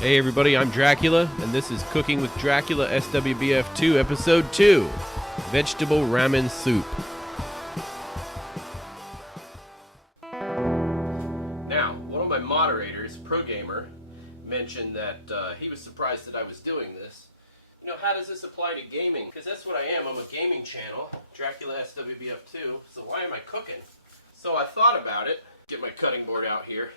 Hey everybody, I'm Dracula, and this is Cooking with Dracula SWBF2 Episode 2, Vegetable Ramen Soup. Now, one of my moderators, ProGamer, mentioned that he was surprised that I was doing this. You know, how does this apply to gaming? Because that's what I am. I'm a gaming channel, DraculaSWBF2, so why am I cooking? So I thought about it. Get my cutting board out here.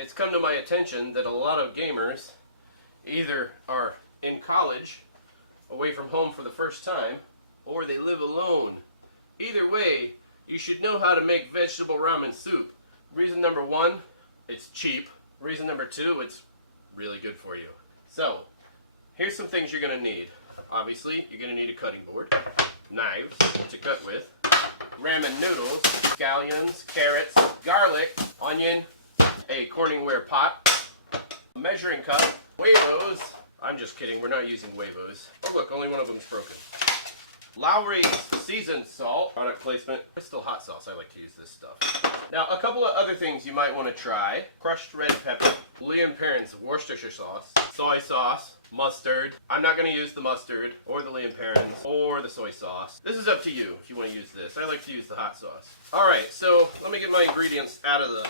It's come to my attention that a lot of gamers either are in college, away from home for the first time, or they live alone. Either way, you should know how to make vegetable ramen soup. Reason number one, it's cheap. Reason number two, it's really good for you. So, here's some things you're going to need. Obviously, you're going to need a cutting board, knives to cut with, ramen noodles, scallions, carrots, garlic, onion, a Corningware pot, a measuring cup, huevos. I'm just kidding, we're not using huevos. Oh look, only one of them's broken. Lowry's seasoned salt, product placement. It's still hot sauce, I like to use this stuff. Now, a couple of other things you might want to try. Crushed red pepper, Lea & Perrins Worcestershire sauce, soy sauce, mustard. I'm not going to use the mustard, or the Lea & Perrins, or the soy sauce. This is up to you if you want to use this. I like to use the hot sauce. Alright, so let me get my ingredients out of the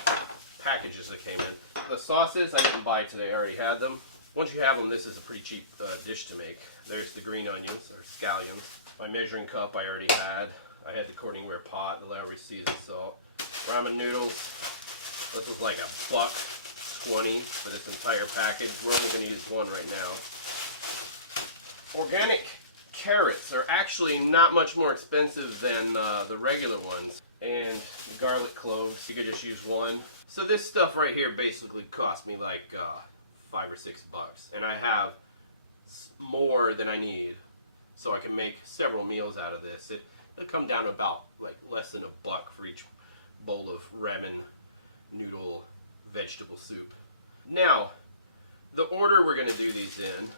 packages that came in. The sauces I didn't buy today, I already had them. Once you have them, this is a pretty cheap dish to make. There's the green onions, or scallions. My measuring cup I already had. I had the Corningware pot, the Lowry seasoned salt. Ramen noodles. This was like $1.20 for this entire package. We're only going to use one right now. Organic carrots are actually not much more expensive than the regular ones. And garlic cloves, you could just use one. So this stuff right here basically cost me like $5 or $6, and I have more than I need, so I can make several meals out of this. It'll come down to about like less than $1 for each bowl of ramen noodle vegetable soup. Now, the order we're going to do these in,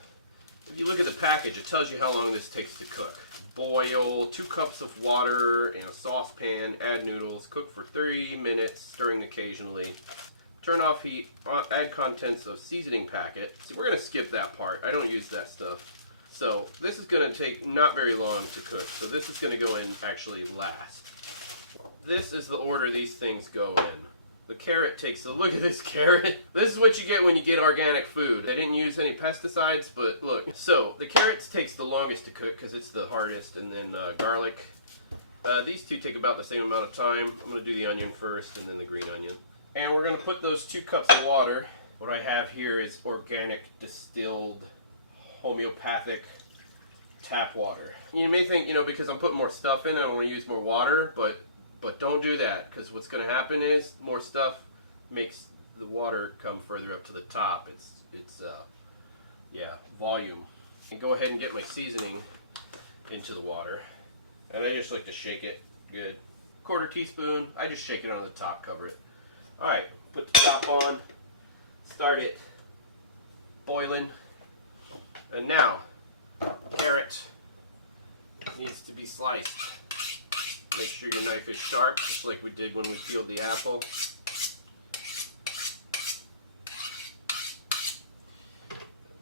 if you look at the package, it tells you how long this takes to cook. Boil 2 cups of water in a saucepan, add noodles, cook for 30 minutes, stirring occasionally. Turn off heat, add contents of seasoning packet. See, we're going to skip that part. I don't use that stuff. So this is going to take not very long to cook. So this is going to go in actually last. This is the order these things go in. The carrot takes a look at this carrot. This is what you get when you get organic food. They didn't use any pesticides, but look. So the carrots takes the longest to cook because it's the hardest, and then garlic. These two take about the same amount of time. I'm going to do the onion first and then the green onion. And we're going to put those 2 cups of water. What I have here is organic distilled homeopathic tap water. You may think, because I'm putting more stuff in, I want to use more water, but don't do that, because what's going to happen is more stuff makes the water come further up to the top. It's volume. And go ahead and get my seasoning into the water, and I just like to shake it good. 1/4 teaspoon. I just shake it on the top, cover it. All right, put the top on, start it boiling, and now carrot needs to be sliced. Make sure your knife is sharp, just like we did when we peeled the apple.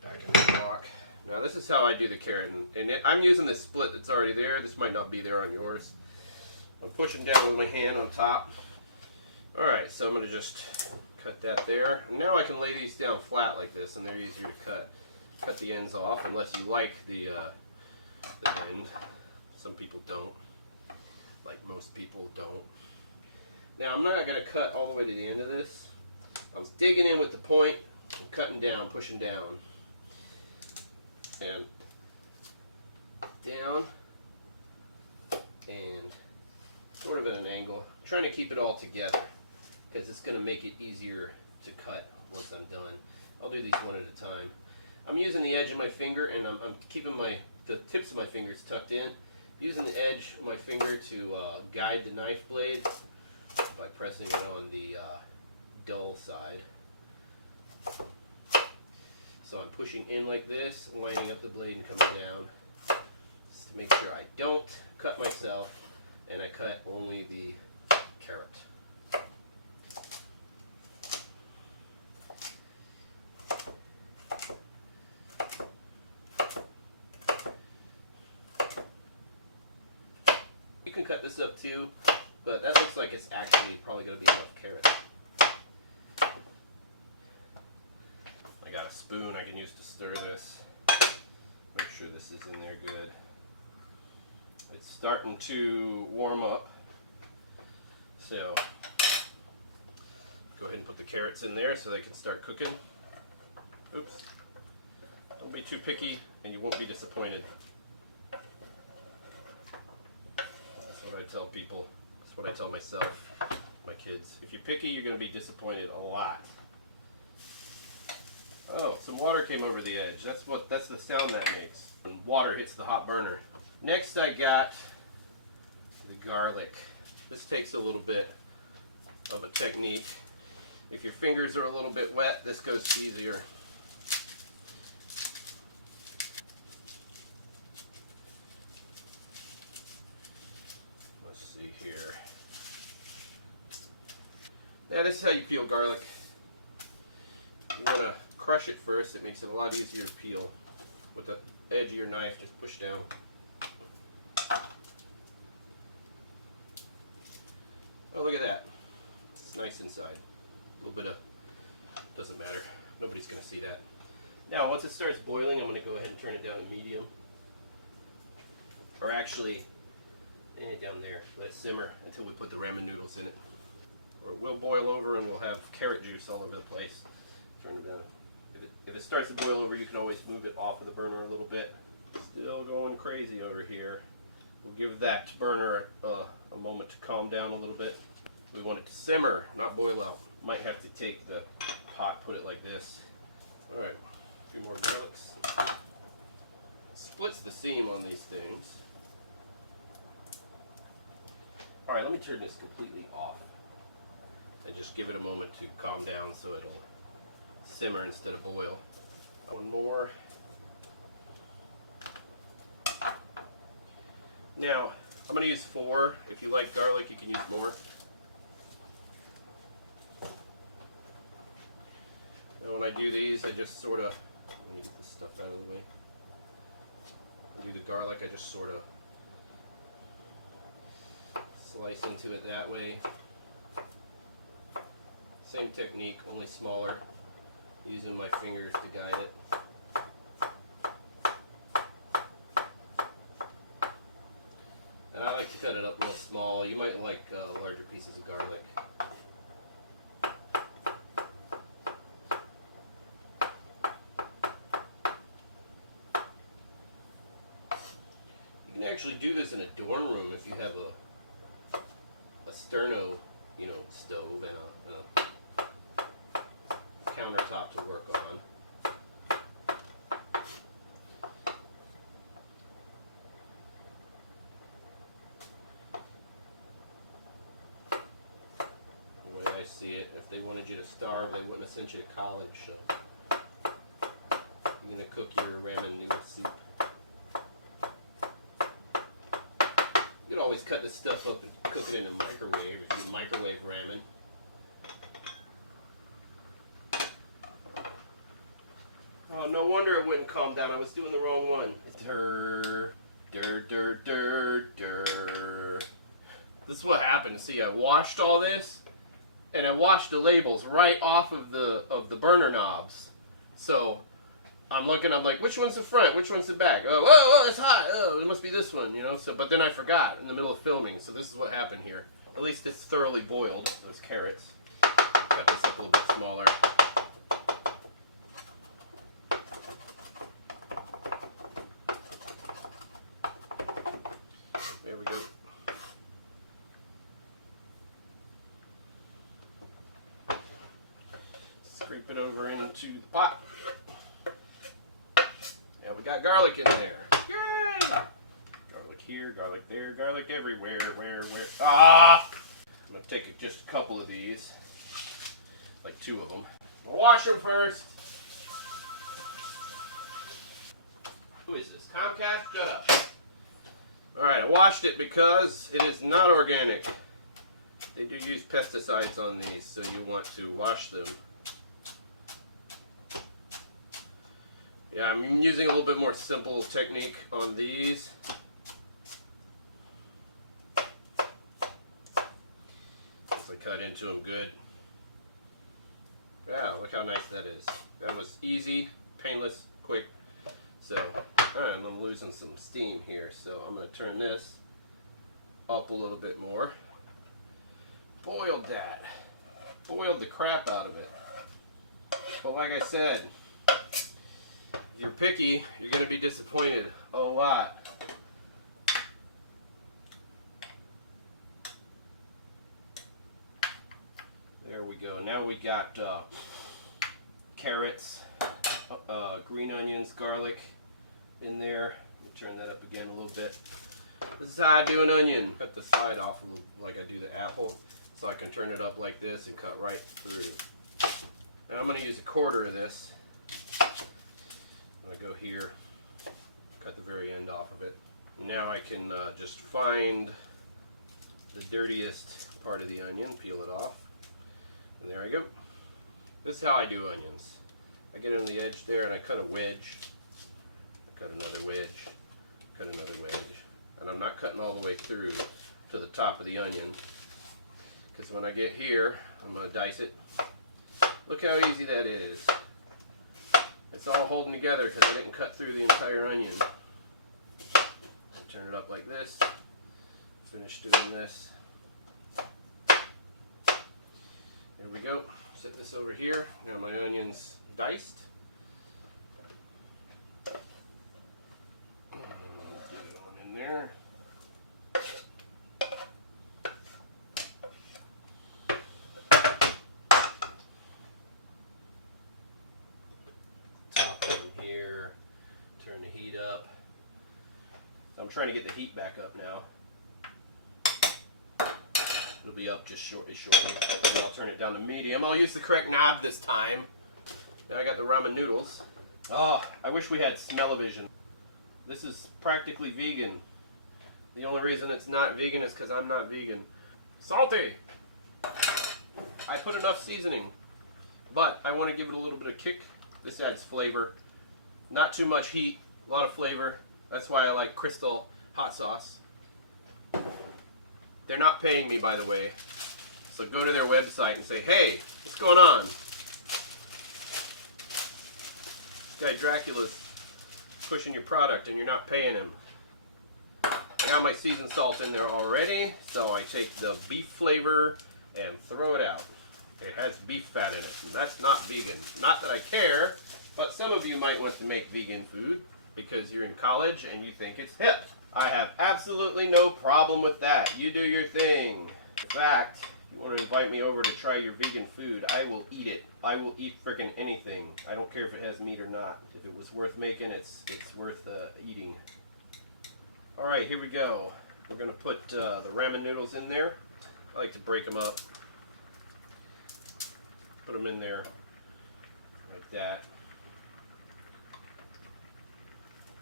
Back in the block. Now this is how I do the carrot, and I'm using this split that's already there. This might not be there on yours. I'm pushing down with my hand on top. Alright, so I'm going to just cut that there. And now I can lay these down flat like this, and they're easier to cut. Cut the ends off, unless you like the end. Some people don't. Like most people don't. Now I'm not going to cut all the way to the end of this. I was digging in with the point, cutting down, pushing down. And down. And sort of at an angle. I'm trying to keep it all together, because it's going to make it easier to cut once I'm done. I'll do these one at a time. I'm using the edge of my finger, and I'm keeping the tips of my fingers tucked in. Using the edge of my finger to guide the knife blade by pressing it on the dull side. So I'm pushing in like this, lining up the blade and coming down, just to make sure I don't cut myself, and I cut only the carrot. this up too, but that looks like it's actually probably going to be enough carrots. I got a spoon I can use to stir this. Make sure this is in there good. It's starting to warm up, so go ahead and put the carrots in there so they can start cooking. Oops. Don't be too picky and you won't be disappointed. That's what I tell people. That's what I tell myself, my kids. If you're picky, you're going to be disappointed a lot. Oh, some water came over the edge. That's the sound that makes when water hits the hot burner. Next I got the garlic. This takes a little bit of a technique. If your fingers are a little bit wet, this goes easier. Let's see here. Now this is how you peel garlic. You want to crush it first. It makes it a lot easier to peel. With the edge of your knife, just push down. Oh, look at that. It's nice inside. A little bit of, doesn't matter. Nobody's going to see that. Now, once it starts boiling, I'm going to go ahead and turn it down to medium. Or actually, down there. Let it simmer until we put the ramen noodles in it. Or it will boil over and we'll have carrot juice all over the place. Turn it down. If it starts to boil over, you can always move it off of the burner a little bit. Still going crazy over here. We'll give that burner a moment to calm down a little bit. We want it to simmer, not boil out. Might have to take the pot, put it like this. Alright, a few more garlics. Splits the seam on these things. Alright, let me turn this completely off. And just give it a moment to calm down so it'll simmer instead of boil. One more. Now, I'm going to use 4. If you like garlic, you can use more. And when I do these, I just sort of, let me get this stuff out of the way. When I do the garlic, I just sort of slice into it that way. Same technique, only smaller. Using my fingers to guide it. And I like to cut it up real small. You might like larger pieces of garlic. You can actually do this in a dorm room if you have a sterno, stove and a countertop to work on. The way I see it, if they wanted you to starve, they wouldn't have sent you to college. So you're going to cook your ramen noodle soup. You could always cut this stuff up and cook it in a microwave if you microwave ramen. Oh, no wonder it wouldn't calm down. I was doing the wrong one. This is what happened. See, I washed all this, and I washed the labels right off of the burner knobs. So I'm looking. I'm like, which one's the front? Which one's the back? Oh, it's hot. Oh, it must be this one. So, but then I forgot in the middle of filming. So this is what happened here. At least it's thoroughly boiled. Those carrots. Cut this up a little bit smaller. Scrape it over into the pot. And we got garlic in there. Yay! Garlic here, garlic there, garlic everywhere. Where? Ah! I'm going to take just a couple of these. Like 2 of them. I'll wash them first. Who is this? Comcast? Shut up. Alright, I washed it because it is not organic. They do use pesticides on these, so you want to wash them. Yeah, I'm using a little bit more simple technique on these. cut into them good. Wow, look how nice that is. That was easy, painless, quick. So, alright, I'm losing some steam here, so I'm going to turn this up a little bit more. Boiled that. Boiled the crap out of it. But like I said, if you're picky, you're going to be disappointed a lot. There we go. Now we got carrots, green onions, garlic in there. Let me turn that up again a little bit. This is how I do an onion. Cut the side off a little, like I do the apple, so I can turn it up like this and cut right through. Now I'm going to use a quarter of this. I'm going to go here, cut the very end off of it. Now I can just find the dirtiest part of the onion, peel it off. And there we go. This is how I do onions. I get on the edge there and I cut a wedge. I cut another wedge. Cut another wedge. And I'm not cutting all the way through to the top of the onion. Because when I get here, I'm going to dice it. Look how easy that is. It's all holding together because I didn't cut through the entire onion. Turn it up like this. Finish doing this. There we go. Set this over here. Now my onions diced. Get it on in there. Top in here. Turn the heat up. I'm trying to get the heat back up now. It'll be up just shortly. And I'll turn it down to medium. I'll use the correct knob this time. Now I got the ramen noodles. Oh, I wish we had smell-o-vision. This is practically vegan. The only reason it's not vegan is because I'm not vegan. Salty! I put enough seasoning, but I want to give it a little bit of kick. This adds flavor. Not too much heat, a lot of flavor. That's why I like Crystal hot sauce. They're not paying me, by the way. So go to their website and say, hey, what's going on? This guy Dracula's pushing your product and you're not paying him. I got my seasoned salt in there already, so I take the beef flavor and throw it out. It has beef fat in it. That's not vegan. Not that I care, but some of you might want to make vegan food because you're in college and you think it's hip. I have absolutely no problem with that. You do your thing. In fact, if you want to invite me over to try your vegan food, I will eat it. I will eat frickin' anything. I don't care if it has meat or not. If it was worth making, it's worth eating. Alright, here we go. We're going to put the ramen noodles in there. I like to break them up. Put them in there like that.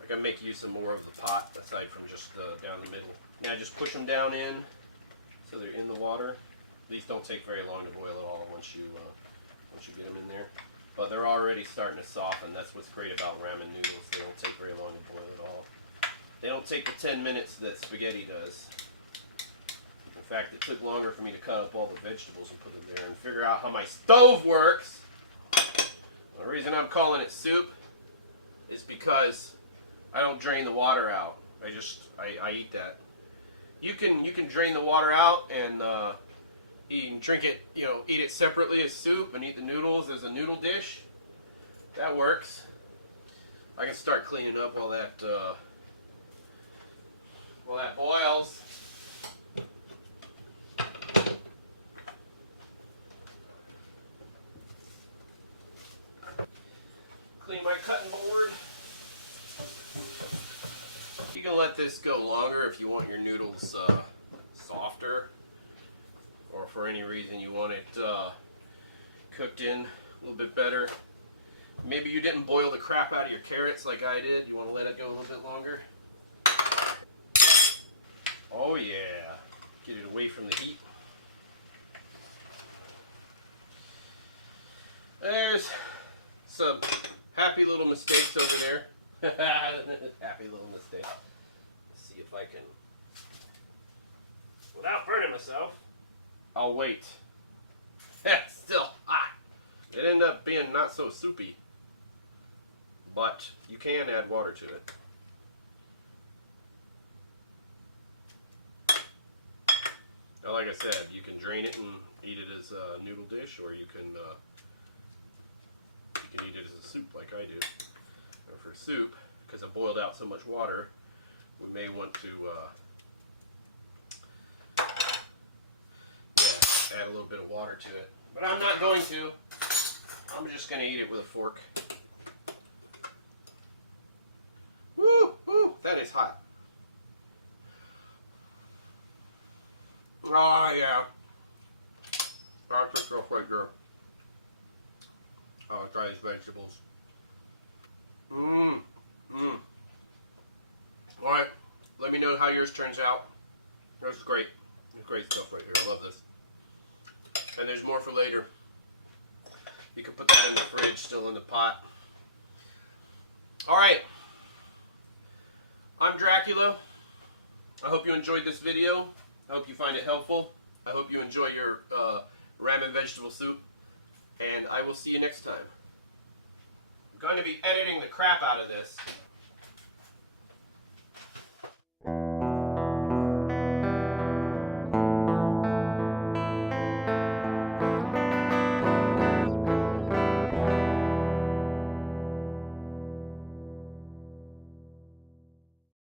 I can make use of more of the pot aside from just down the middle. Now I just push them down in so they're in the water. These don't take very long to boil at all once you get them in there. But they're already starting to soften. That's what's great about ramen noodles. They don't take very long to boil at all. They don't take the 10 minutes that spaghetti does. In fact, it took longer for me to cut up all the vegetables and put them there and figure out how my stove works. The reason I'm calling it soup is because I don't drain the water out. I eat that. You can drain the water out and you can drink it, eat it separately as soup and eat the noodles as a noodle dish. That works. I can start cleaning up while that boils. Clean my cutting board. You can let this go longer if you want your noodles softer, or for any reason you want it cooked in a little bit better. Maybe you didn't boil the crap out of your carrots like I did. You want to let it go a little bit longer. Oh yeah, get it away from the heat. There's some happy little mistakes over there. Happy little mistake. Let's see if I can, without burning myself. I'll wait That's still hot. It ended up being not so soupy. But you can add water to it. Now, like I said, you can drain it and eat it as a noodle dish, or you can eat it as a soup like I do. And for soup, because I boiled out so much water, we may want to add a little bit of water to it. But I'm not going to. I'm just going to eat it with a fork. Woo! Woo! That is hot. Oh, yeah. That's the stuff right there. I'll try these vegetables. Alright, let me know how yours turns out. This is great. Great stuff right here. I love this. And there's more for later. You can put that in the fridge, still in the pot. Alright. I'm Dracula. I hope you enjoyed this video. I hope you find it helpful. I hope you enjoy your ramen vegetable soup. And I will see you next time. I'm going to be editing the crap out of this.